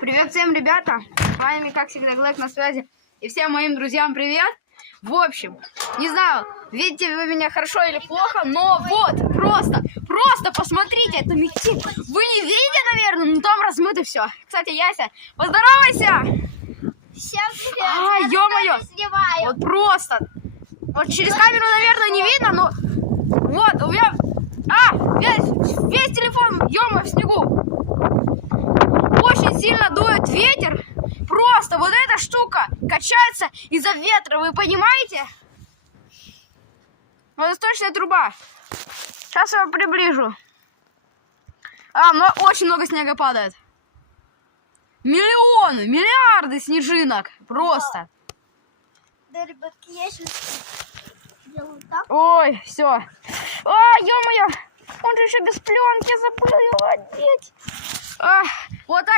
Привет всем, ребята! С вами, как всегда, Глэк на связи. И всем моим друзьям привет! В общем, не знаю, видите вы меня хорошо или плохо, но вот, просто посмотрите, это мектик. Вы не видите, наверное, но там размыто все. Кстати, Яся, поздоровайся! Всем привет! Ё-моё! Вот просто! Вот через камеру, наверное, не видно, но вот, у меня... весь телефон, ё-моё, в снегу! Очень сильно дует ветер. Просто вот эта штука качается из-за ветра, вы понимаете? Водосточная труба. Сейчас я вам приближу. Очень много снега падает. Миллионы, миллиарды снежинок. Просто. Да, ребятки, я сейчас делаю так. Ой, все. Ё-моё, он же еще без пленки, забыл его одеть. Вот так.